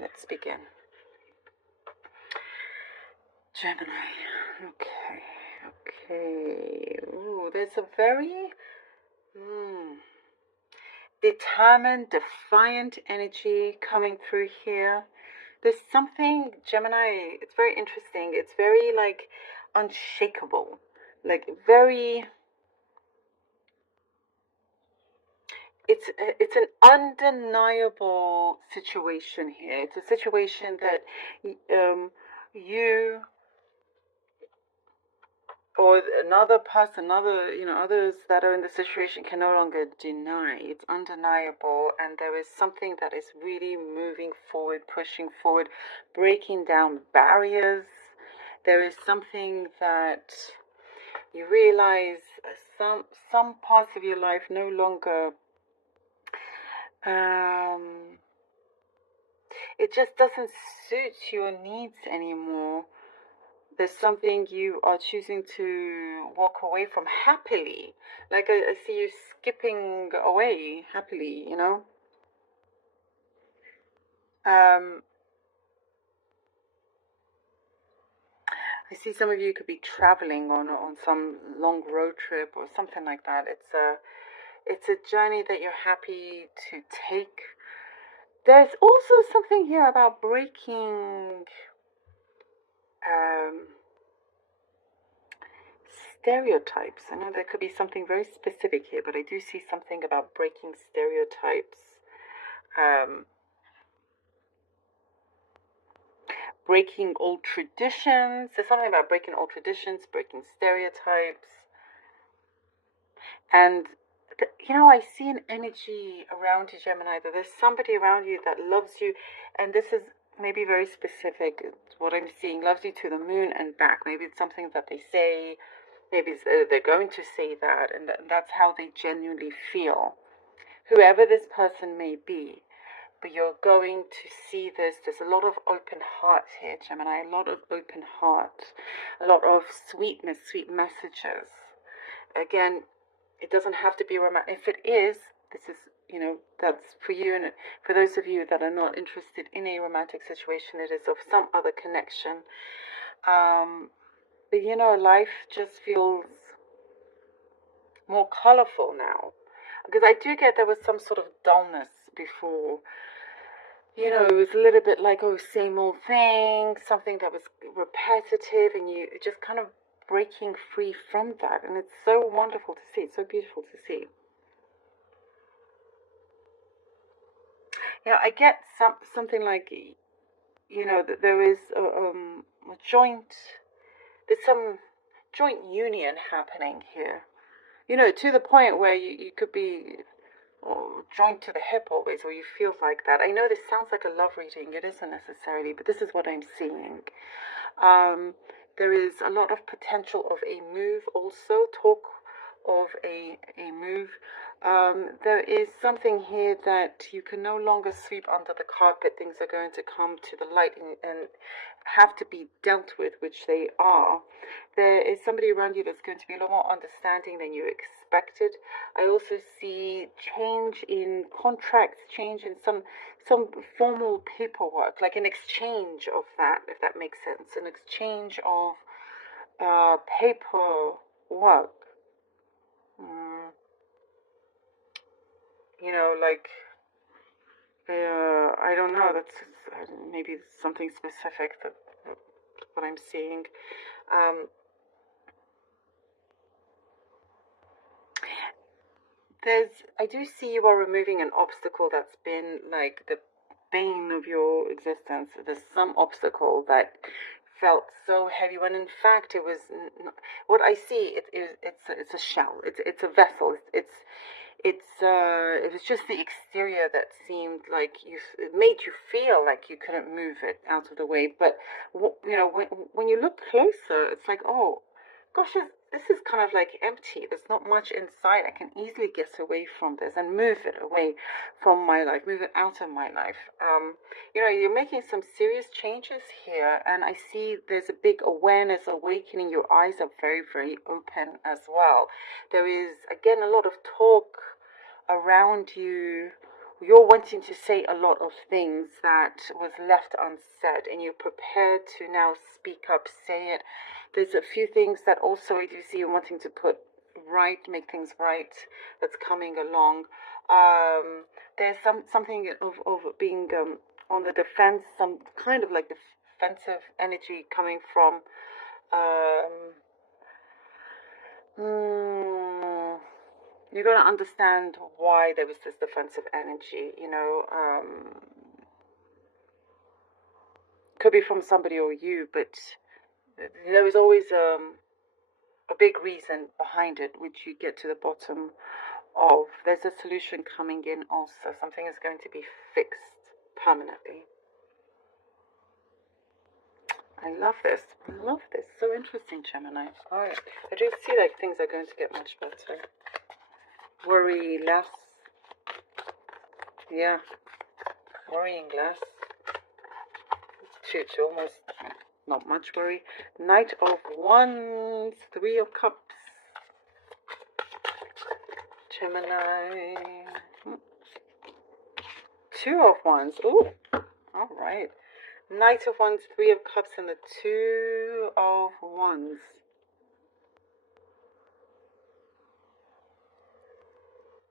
let's begin. Gemini. Okay. Ooh, there's a very determined, defiant energy coming through here. There's something, Gemini, it's very interesting. It's very like unshakable, like very. It's an undeniable situation here. It's a situation that you or another person, others that are in the situation can no longer deny. It's undeniable, and there is something that is really moving forward, pushing forward, breaking down barriers. There is something that you realize some parts of your life no longer it just doesn't suit your needs anymore. There's something you are choosing to walk away from happily. Like I see you skipping away happily, you know. I see some of you could be traveling on some long road trip or something like that. It's a journey that you're happy to take. There's also something here about breaking stereotypes. I know there could be something very specific here, but I do see something about breaking stereotypes. Breaking old traditions. There's something about breaking old traditions, breaking stereotypes. And, I see an energy around you, Gemini, that there's somebody around you that loves you. And this is maybe very specific. What I'm seeing, loves you to the moon and back. Maybe it's something that they say. Maybe they're going to say that. And that's how they genuinely feel. Whoever this person may be. But you're going to see this. There's a lot of open heart here, Gemini. A lot of open heart. A lot of sweetness, sweet messages. Again, it doesn't have to be romantic. If it is, this is, that's for you. And for those of you that are not interested in a romantic situation, it is of some other connection. But, life just feels more colorful now. Because I do get there was some sort of dullness before. It was a little bit like, same old thing, something that was repetitive, and you just kind of breaking free from that. And it's so wonderful to see. It's so beautiful to see. I get something like, that there is there's some joint union happening here. To the point where you could be or joined to the hip always, or you feel like that. I know this sounds like a love reading. It isn't necessarily, but this is what I'm seeing. There is a lot of potential of a move also, talk of a move. There is something here that you can no longer sweep under the carpet. Things are going to come to the light and have to be dealt with, which they are. There is somebody around you that's going to be a lot more understanding than you expected. I also see change in contracts, change in some formal paperwork, like an exchange of that, if that makes sense, an exchange of paperwork. I don't know. That's maybe something specific that what I'm seeing. I do see you are removing an obstacle that's been like the bane of your existence. There's some obstacle that felt so heavy when in fact it was what I see. It's a shell. It's a vessel. It was just the exterior that seemed like it made you feel like you couldn't move it out of the way. But when you look closer, it's like, oh gosh, this is kind of like empty. There's not much inside. I can easily get away from this and move it away from my life, move it out of my life. You're making some serious changes here, and I see there's a big awareness awakening. Your eyes are very, very open as well. There is, again, a lot of talk around you you're wanting to say a lot of things that was left unsaid, and you're prepared to now speak up, say it. There's a few things that also I do see you wanting to put right, make things right, that's coming along. There's something of being on the defense, some kind of like defensive energy coming from. You're going to understand why there was this defensive energy, could be from somebody or you, but there is always a big reason behind it, which you get to the bottom of. There's a solution coming in also. Something is going to be fixed permanently. I love this. I love this. So interesting, Gemini. All right. I do see like things are going to get much better. Worry less. Yeah. Worrying less. To almost not much worry. Knight of Wands. 3 of Cups. Gemini. 2 of Wands. Ooh. All right. Knight of Wands, 3 of Cups, and the 2 of Wands.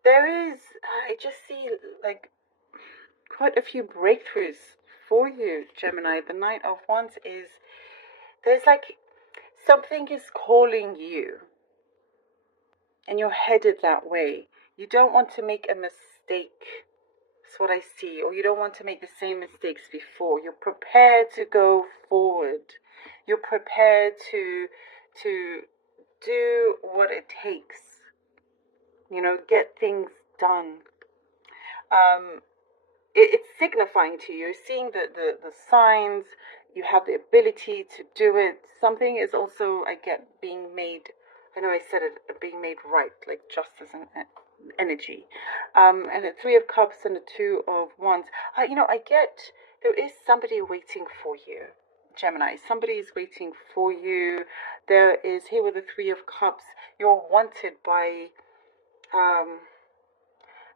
There is, I just see like quite a few breakthroughs for you, Gemini. The Knight of Wands is, there's like something is calling you and you're headed that way. You don't want to make a mistake. That's what I see. Or you don't want to make the same mistakes before. You're prepared to go forward. You're prepared to do what it takes. Get things done. It's signifying to you, seeing the signs, you have the ability to do it. Something is also, I get, being made, I know I said it, being made right, like justice and energy. And the 3 of Cups and the 2 of Wands. I get, there is somebody waiting for you, Gemini. Somebody is waiting for you. There is, here with the 3 of Cups, you're wanted by,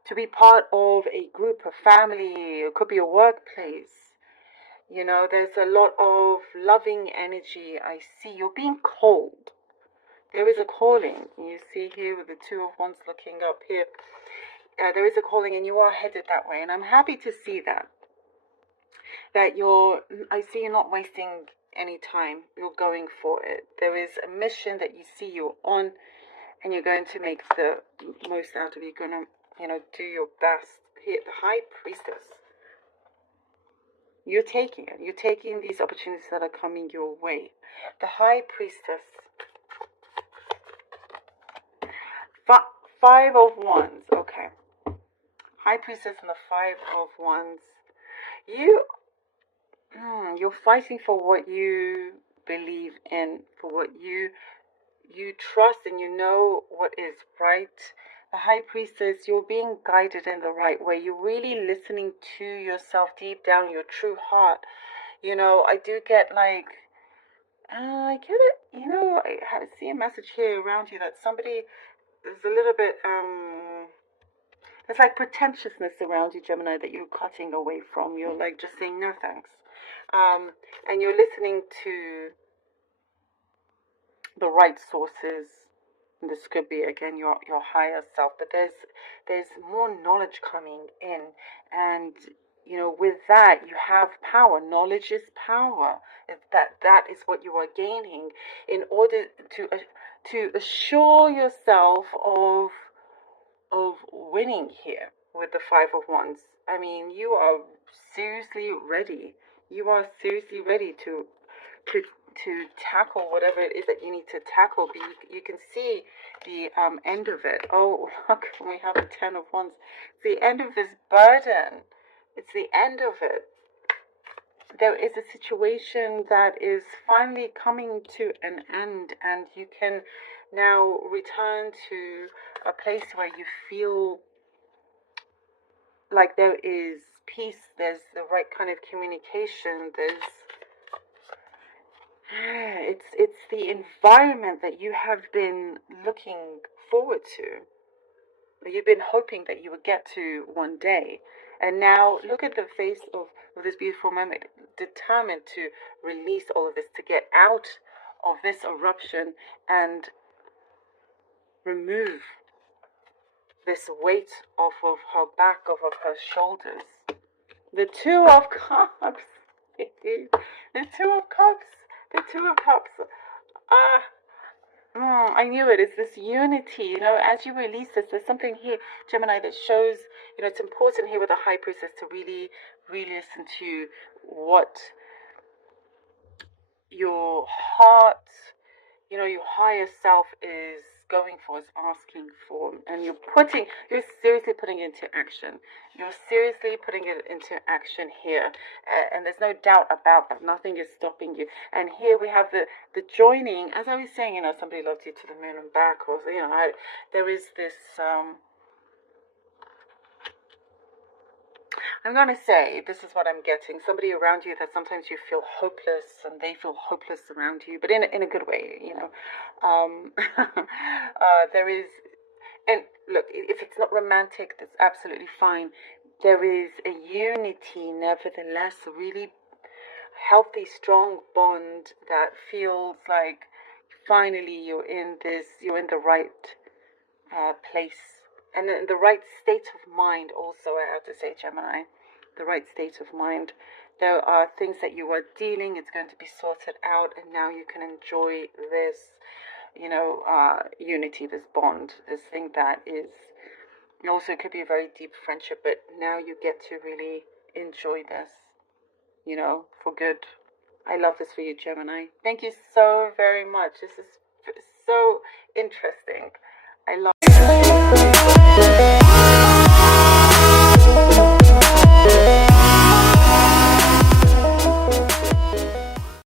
to be part of a group, a family. It could be a workplace. There's a lot of loving energy. I see you're being called. There is a calling. You see here with the 2 of Wands looking up here. There is a calling and you are headed that way. And I'm happy to see that. I see you're not wasting any time. You're going for it. There is a mission that you see you're on, and you're going to make the most out of it. You're going to, do your best. Here, the High Priestess. You're taking it. You're taking these opportunities that are coming your way. The High Priestess. 5 of Wands. Okay. High Priestess and the 5 of Wands. You're fighting for what you believe in, for what you trust, and you know what is right. The High Priestess, you're being guided in the right way. You're really listening to yourself deep down, your true heart. I do get like, I get it. I see a message here around you that somebody is a little bit, there's like pretentiousness around you, Gemini, that you're cutting away from. You're like just saying no thanks. And you're listening to the right sources. This could be again your higher self, but there's more knowledge coming in, and with that you have power. Knowledge is power. That is what you are gaining in order to assure yourself of winning here with the 5 of Wands. I mean, you are seriously ready. You are seriously ready to tackle whatever it is that you need to tackle. But you can see the end of it. Oh, look, we have the 10 of Wands. It's the end of this burden. It's the end of it. There is a situation that is finally coming to an end, and you can now return to a place where you feel like there is peace, there's the right kind of communication, it's the environment that you have been looking forward to. you've been hoping that you would get to one day. And now look at the face of this beautiful moment, determined to release all of this, to get out of this eruption and remove this weight off of her back, off of her shoulders. The Two of Cups. The Two of Cups. The Two of Cups. I knew it. It's this unity. You know, as you release this, there's something here, Gemini, that shows, you know, it's important here with the High Priestess to really, really listen to what your heart, you know, your higher self is going for, is asking for, and you're seriously putting it into action. You're seriously putting it into action here, and there's no doubt about that. Nothing is stopping you. And here we have the joining. As I was saying, you know, somebody loved you to the moon and back, or you know, there is this. I'm going to say, this is what I'm getting. Somebody around you that sometimes you feel hopeless and they feel hopeless around you, but in a good way, you know. There is, and look, if it's not romantic, that's absolutely fine. There is a unity, nevertheless, a really healthy, strong bond that feels like finally you're in the right place. And in the right state of mind also, I have to say, Gemini, the right state of mind. There are things that you are dealing, it's going to be sorted out, and now you can enjoy this, you know, unity, this bond, this thing that is, also it could be a very deep friendship, but now you get to really enjoy this, you know, for good. I love this for you, Gemini. Thank you so very much. This is so interesting. I love